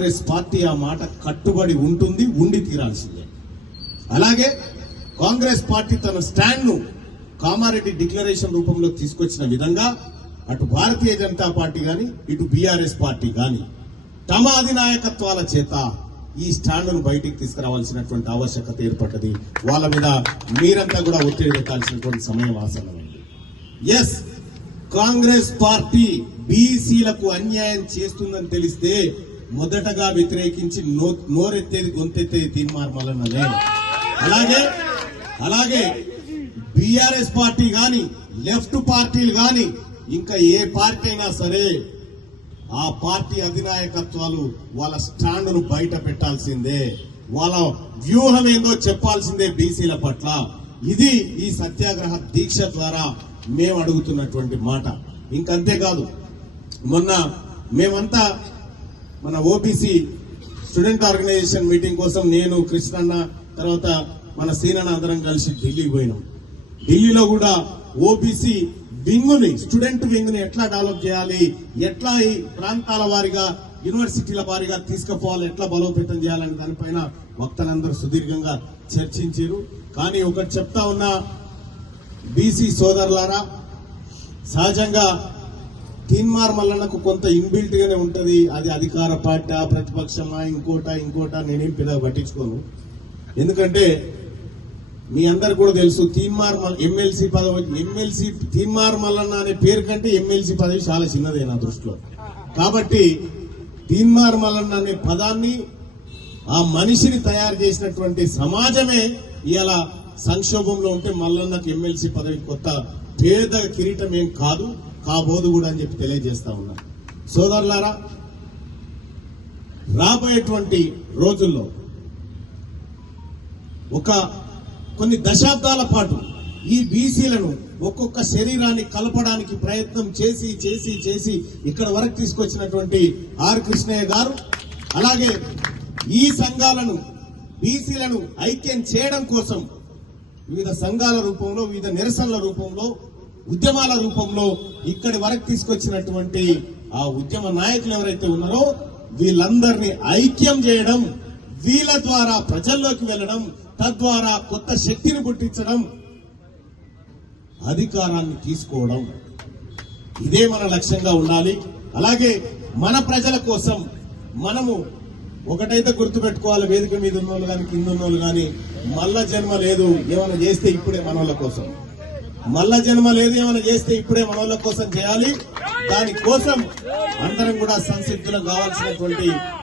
Congress party ఆ మాట కట్టుబడి ఉంటుంది ఉండి తీరాల్సిందే. అలాగే కాంగ్రెస్ పార్టీ తన స్టాండ్ను కామారెడ్డి డిక్లరేషన్ రూపంలో తీసుకొచ్చిన విధంగా అటు భారతీయ జనతా పార్టీ కానీ ఇటు బీఆర్ఎస్ పార్టీ కానీ తమ అధినాయకత్వాల చేత ఈ స్టాండ్ను బయటికి తీసుకురావాల్సినటువంటి ఆవశ్యకత ఏర్పడ్డది. వాళ్ళ మీద మీరంతా కూడా ఒత్తిడి పెట్టాల్సినటువంటి సమయం ఆసన్నమైంది. ఎస్ కాంగ్రెస్ పార్టీ బీసీలకు అన్యాయం చేస్తుందని తెలిస్తే మొదటగా వ్యతిరేకించి నో- నోరెత్తేది గొంతెత్తేది తీర్మార్మలన్నదే అలాగే అలాగే బీఆర్ఎస్ పార్టీ గాని లెఫ్ట్ పార్టీలు గాని ఇంకా ఏ పార్టీ అయినా సరే ఆ పార్టీ అధినాయకత్వాలు వాళ్ళ స్టాండ్ను బయట పెట్టాల్సిందే. వాళ్ళ వ్యూహం ఏందో చెప్పాల్సిందే బీసీల పట్ల. ఇది ఈ సత్యాగ్రహ దీక్ష ద్వారా మేము అడుగుతున్నటువంటి మాట. ఇంకంతేకాదు మొన్న మేమంతా మన ఓబీసీ స్టూడెంట్ ఆర్గనైజేషన్ మీటింగ్ కోసం నేను కృష్ణన్న తర్వాత మన సీనన్న అందరం కలిసి ఢిల్లీకి పోయినాం. ఢిల్లీలో కూడా ఓబీసీ వింగ్ని స్టూడెంట్ వింగ్ని ఎట్లా డెవలప్ చేయాలి ఎట్లా ఈ ప్రాంతాల వారిగా యూనివర్సిటీల వారిగా తీసుకుపోవాలి ఎట్లా బలోపేతం చేయాలని దానిపైన వక్తలందరూ సుదీర్ఘంగా చర్చించారు. కానీ ఒకటి చెప్తా ఉన్నా బీసీ సోదరులారా సహజంగా తీన్మార్ మల్లన్నకు కొంత ఇన్బిల్ట్ గానే ఉంటది. అది అధికార పార్టీ ప్రతిపక్షమా ఇంకోట ఇంకోట నేనేం పిల్ల పట్టించుకోను. ఎందుకంటే మీ అందరు కూడా తెలుసు తీన్మార్ ఎమ్మెల్సీ పదవి ఎమ్మెల్సీ తీన్మార్ మల్లన్న అనే పేరు కంటే ఎమ్మెల్సీ పదవి చాలా చిన్నదే నా దృష్టిలో. కాబట్టి తీన్మార్ మల్లన్న అనే పదాన్ని ఆ మనిషిని తయారు చేసినటువంటి సమాజమే ఇలా సంక్షోభంలో ఉంటే మల్లన్నకు ఎమ్మెల్సీ పదవి కొత్త పేద కిరీటం ఏం కాదు కాబోదు కూడా అని చెప్పి తెలియజేస్తా ఉన్నా. సోదరులారా రాబోయేటువంటి రోజుల్లో ఒక కొన్ని దశాబ్దాల పాటు ఈ బీసీలను ఒక్కొక్క శరీరాన్ని కలపడానికి ప్రయత్నం చేసి చేసి చేసి ఇక్కడ వరకు తీసుకొచ్చినటువంటి ఆర్ కృష్ణయ్య గారు అలాగే ఈ సంఘాలను బీసీలను ఐక్యం చేయడం కోసం వివిధ సంఘాల రూపంలో వివిధ నిరసనల రూపంలో ఉద్యమాల రూపంలో ఇక్కడి వరకు తీసుకొచ్చినటువంటి ఆ ఉద్యమ నాయకులు ఎవరైతే ఉన్నారో వీళ్ళందరినీ ఐక్యం చేయడం వీళ్ళ ద్వారా ప్రజల్లోకి వెళ్ళడం తద్వారా కొత్త శక్తిని పుట్టించడం అధికారాన్ని తీసుకోవడం. ఇదే మన లక్ష్యంగా ఉండాలి. అలాగే మన ప్రజల కోసం మనము ఒకటైతే గుర్తుపెట్టుకోవాలి వేదిక మీద ఉన్నోళ్ళు కానీ కింద ఉన్నోళ్ళు కానీ మళ్ళా జన్మ లేదు ఏమైనా చేస్తే ఇప్పుడే మనోళ్ళ కోసం. మళ్ళా జన్మ లేదు ఏమైనా చేస్తే ఇప్పుడే మనోళ్ళ కోసం చేయాలి. దానికోసం అందరం కూడా సంసిద్ధులు కావాల్సినటువంటి